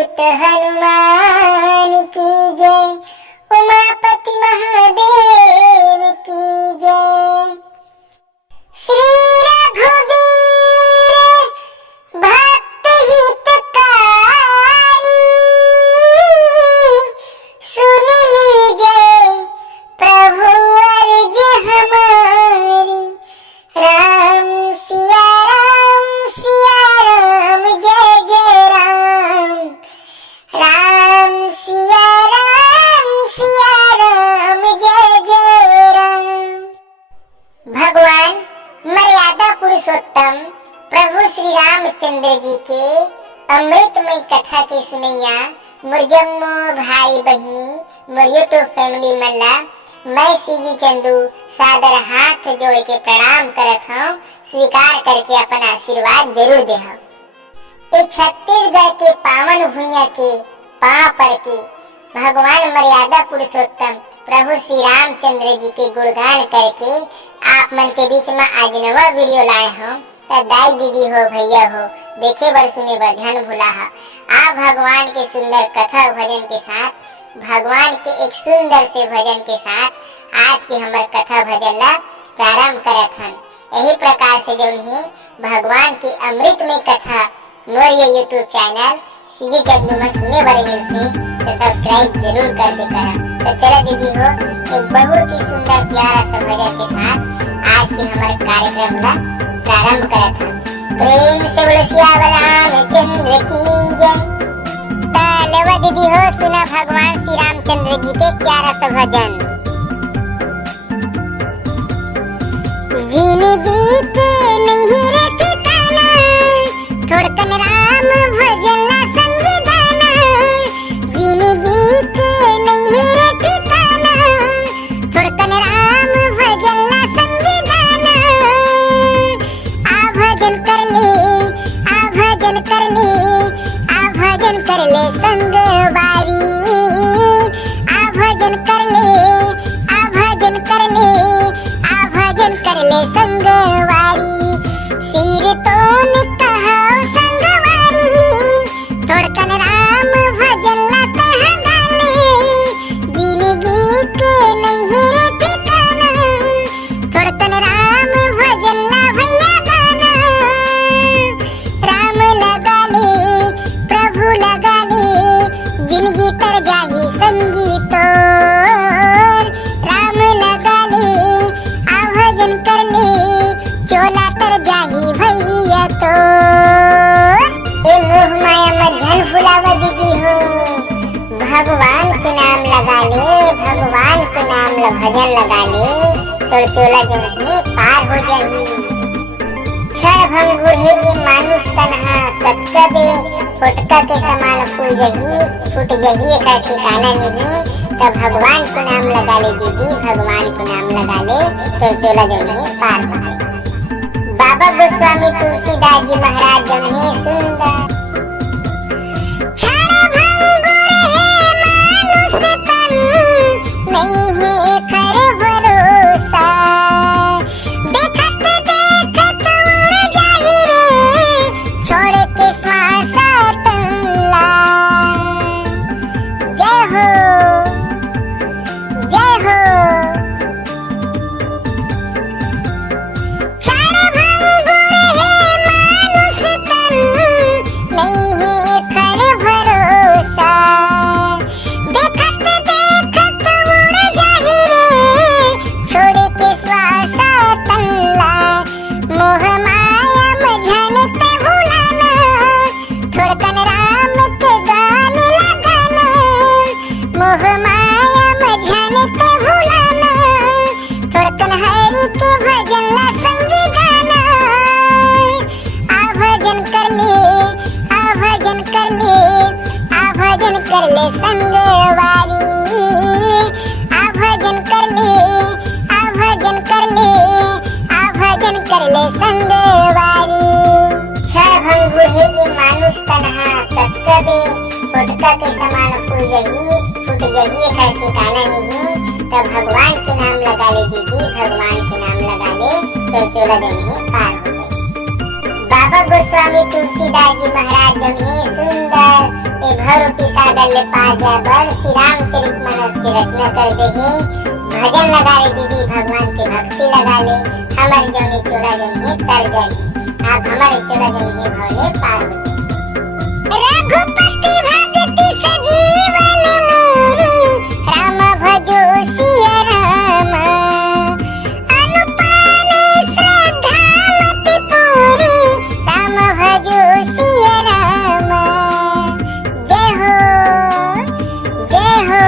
अवधूत हनुमान की जय, उमापति महादेव की जय। श्री रघुवीर भक्त हितकारी, सुन लीजिए प्रभु अर्ज हमारी। राम सिया राम जय जय राम, राम सिया राम जय जय राम। भगवान मर्यादा पुरुषोत्तम प्रभु श्री रामचंद्र जी के अमृतमय कथा के सुनैया मुरजम्मो भाई बहनी मोर यूट्यूब फैमिली मल्ला, मैं सीजी चंदू सादर हाथ जोड़ के प्रणाम करत हूँ। स्वीकार करके अपना आशीर्वाद जरूर दे। इस छत्तीसगढ़ के पावन भूइया के पांव पड़ के भगवान मर्यादा पुरुषोत्तम प्रभु श्री रामचंद्र जी के गुणगान करके आप मन के बीच में आज नवा वीडियो लाए हूँ। तो दाई दीदी हो भैया हो, देखे बर सुने बर ध्यान भुला है। आप भगवान के सुंदर कथा भजन के साथ, भगवान के एक सुंदर से भजन के साथ आज की हमारे कथा भजन ला प्रारंभ करत हन। यही प्रकार से जो ही भगवान की अमृतमय कथा मोर ये यूट्यूब चैनल सीजी चंदू में सुने बड़े मिलते तो सब्सक्राइब जरूर कर दे करा। तो चलो दीदी हो, एक बहुत ही सुंदर प्यारा सा भजन के साथ आज की हमारे कार्यक्रम ला प्रारंभ करत हन। प्रेम से बोलो सियावर रामचंद्र की जय। तालवा दीदी हो, सुना भगवान श्री रामचंद्र जी के प्यारा सा भजन। जिंदगी के नहीं रे ठिकाना, थोड़कन राम भजन ला संगी गाना। जिंदगी के नहीं रे ठिकाना, थोड़कन राम भजन ला संगी गाना। आ भजन कर ले, आ भजन कर ले, आ भजन कर ले संगवारी। आ भजन कर ले, आ भजन कर ले, आ भजन कर ले संगवारी। सिर तो निकहा संगवारी, थोड़कन राम भजन ला तह गाले। जिंदगी के नहीं रे ठिकाना, थोड़कन राम भजन ला भैया गाना। राम लगा ले प्रभु लगा ले, जिंदगी तर जाही संगी तो। राम लगा ले आ भजन कर ले, चोला तर जाही भैया तो। ए मोह माया मत झन भुलावा दीदी हो, भगवान के नाम लगा ले, भगवान के नाम ला भजन लगा ले, तो चोला जो नहीं पार हो जाही। क्षण भंग बूढ़ेगी मानुष तनहा, तब कबे फोटका के समान फूल जही, फूट जही का ठिकाना नहीं। तब भगवान के नाम लगा ले दीदी, भगवान के नाम लगा ले, तो चोला जो नहीं पार हो जाए। बाबा गोस्वामी तुलसीदास जी महाराज जो नहीं सुंदर। क्षण भंग रहे मानुष तन, नहीं है कर भरोसा। देखत देखत उड़ जाही रे, छोड़ के श्वास तल्ला। जय हो जय हो। क्षण भंग रहे मानुष तन, नहीं है कर भरोसा। देखत देखत उड़ जाही रे, छोड़ के श्वास तल्ला। मोह माया मझन ते भुलाना, थोड़कन राम के गान लगाना। मोह माया मझन ते भुलाना, थोड़कन हरि के भजन ला संगी गाना। आ भजन कर ले, आ भजन कर ले, आ भजन कर ले संगवारी। आ भजन कर ले, आ भजन कर ले, आ भजन कर ले संगवारी। क्षण भंग बूढ़ेगी मानुष तनहा, तब कबे फोटका के समान फूल जही, फूट जही का ठिकाना नहीं। तब भगवान के नाम लगा ले दीदी, भगवान के नाम लगा ले, तो चोला जो नहीं पार हो जाए। बाबा गोस्वामी तुलसीदास जी महाराज जो नहीं सुंदर भर पिसादल ले पा जा बड़ श्री रामचरित मानस के रचना कर दे हे भजन लगा ले दीदी भगवान के भक्ति लगा ले हमारे जौनी चोला जौनी तर जाई आप हमारे चोला जौनी भवले पार हो जाए रघुपति भक्ति सजीवन मोरी राम भजो सिया राम अनुपान श्रद्धा मति पूरी राम भजो सिया राम जय हो जय हो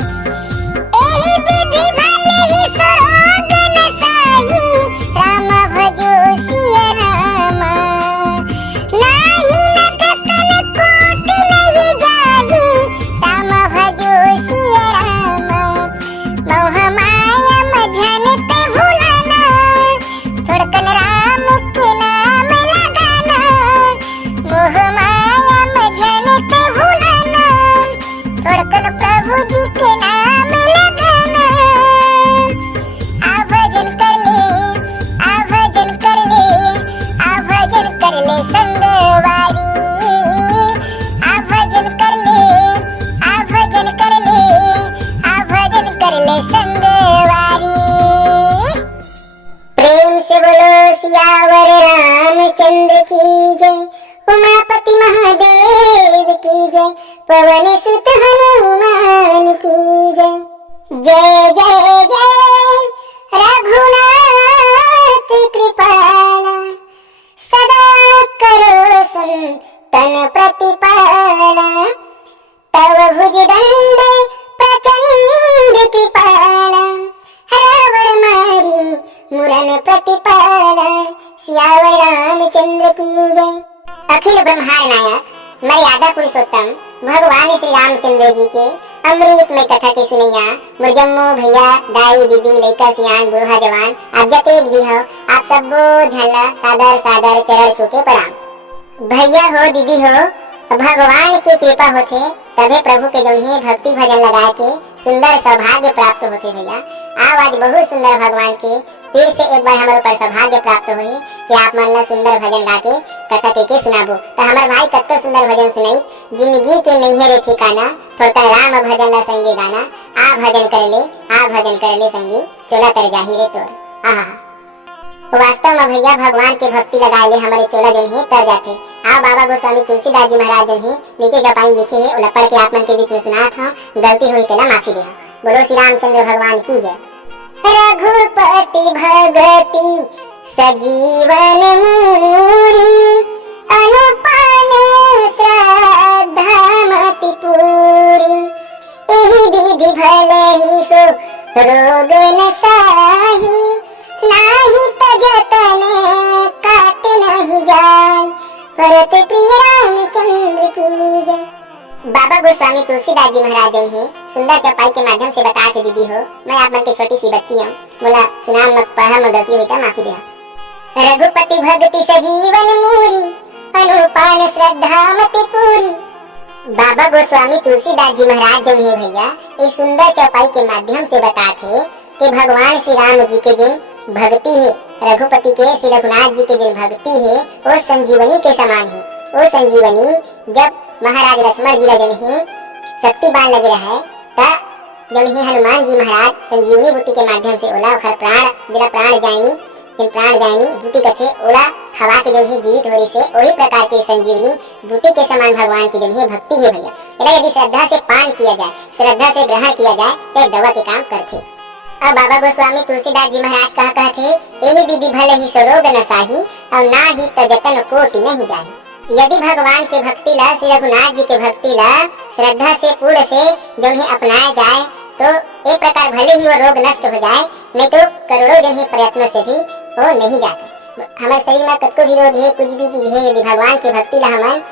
एहि विधि भले ही सरोगन साही राम भजो सिया राम नाही न कतन कोट नहीं जाही राम भजो सिया राम मोह माया मझन ते भुलाना थोड़कन राम के नाम लगाना मोह माया मझन ते भुलाना थोड़कन प्रभु जी के नाम लगाना आ भजन कर ले आ भजन कर ले आ भजन कर ले संगवारी आ भजन कर ले आ भजन कर ले आ भजन कर ले संगवारी प्रेम से बोलो सियावर रामचंद्र की जय उमापति महादेव की जय पवन सुत हनुमान की जय जय जय जय रघुनाथ कृपाला सदा करो संतन प्रतिपाला तव भुज दंड प्रचंड कृपाला रावण मारी मुरन प्रतिपाला सियावर रामचंद्र की जय अखिल ब्रह्मांड नायक मर्यादा पुरुषोत्तम भगवान श्री रामचंद्र जी के अमृतमय कथा के सुनैया मुरजम्मो भैया दाई दीदी लइका सियान बूढ़ा जवान आप जतेक भी हो आप सबो झल्ला सादर सादर चरण छू के प्रणाम भैया हो दीदी हो भगवान की कृपा होते तभी प्रभु के जौन भक्ति भजन लगा के सुंदर सौभाग्य प्राप्त होते भैया आज बहुत सुंदर भगवान के फिर से एक बार हमारे ऊपर सौभाग्य प्राप्त हुई कि आप मन ला सुंदर भजन गा के कथा के सुनाबो तो हमारे भाई कत्तो सुंदर भजन सुनाई जिंदगी के नहीं रे ठिकाना थोड़ा राम भजन ला संगे गाना आ भजन कर ले संगी चोला तर जाही रे तोर आहा वास्तव में भैया भगवान के भक्ति लगा ले हमारे चोला जो है तर जाते आ बाबा गोस्वामी तुलसीदास जी महाराज जो है नीचे चौपाई लिखे है उन पढ़ के आप मन के बीच में सुना था गलती हुई तो माफी दे बोलो श्री रामचंद्र भगवान की जय रघुपति भगति सजीवन मूरी अनुपान श्रद्धा मति पूरी एहि विधि भले ही सो रोग न साही नाही तजतन काट नहीं जाय भरत प्रिय रामचंद्र की जय बाबा गोस्वामी तुलसीदास जी महाराज जो है सुंदर चौपाई के माध्यम से बता के दीदी हो मैं आप मन के छोटी सी बच्ची हूँ बोला सुना मत पढ़ा मत गलती हुई तो माफी दे रघुपति भक्ति सजीवन मूरी अनुपान श्रद्धा मति पूरी बाबा गोस्वामी तुलसीदास जी महाराज जो है भैया इस सुंदर चौपाई के माध्यम से बताते कि भगवान श्री राम जी के दिन भक्ति है रघुपति के श्री रघुनाथ जी के दिन भक्ति है वो संजीवनी के समान है वो संजीवनी जब महाराज लक्ष्मण जी जन ही शक्तिबान लगे रहा है तब जन ही हनुमान जी महाराज संजीवनी बूटी के माध्यम से ओला खर प्राण जरा प्राण जायनी बूटी कथे ओला खवा के जो है जीवित होने से वही प्रकार के संजीवनी बूटी के समान भगवान की जो है भक्ति है भैया अगर यदि श्रद्धा से पान किया जाए श्रद्धा से ग्रहण किया जाए तो दवा के काम करते अब बाबा गोस्वामी तुलसीदास जी महाराज कहते यही विधि भले ही सरोग न साही और ना ही तजतन कोटि नहीं जाही यदि भगवान के भक्ति ला श्री रघुनाथ जी के भक्ति ला श्रद्धा से पूर्ण से जो है अपनाया जाए तो एक प्रकार भले ही वो रोग नष्ट हो जाए नहीं तो करोड़ों जो है प्रयत्न से भी वो नहीं जाते हमारे शरीर में कतको विरोध है कुछ भी चीज है यदि भगवान के भक्ति ला हम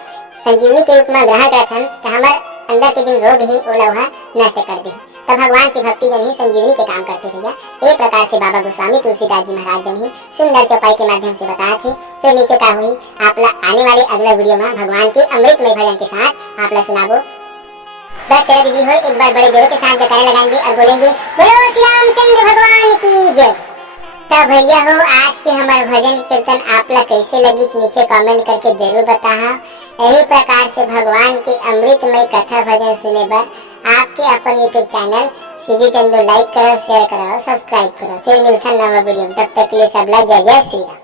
संजीवनी के रूप में ग्रहण करथन तो हमारे अंदर के जो रोग है वो वह नष्ट कर दे तब भगवान की भक्ति जो है संजीवनी के काम करते भैया एक प्रकार से बाबा गोस्वामी तुलसीदास जी महाराज जो है सुंदर चौपाई के माध्यम से बताए थे फिर नीचे क्या हुई आप आने वाले अगले वीडियो में भगवान के अमृतमय भजन के साथ आप सुनाबो बस चलो दीदी हो एक बार बड़े जोरों के साथ जयकारे लगाएंगे और बोलेंगे बोलो श्री रामचंद्र भगवान की जय तो भैया हो, आज के हमारे भजन कीर्तन आप ला कैसे लगी नीचे कमेंट करके जरूर बताहा। यही प्रकार से भगवान के अमृतमय कथा भजन सुने बर आपके अपन YouTube channel CG Chandu like करो, शेयर करो, सब्सक्राइब करो। फिर मिलता नवा वीडियो, तब तक के लिए सब ला जय जय श्री राम।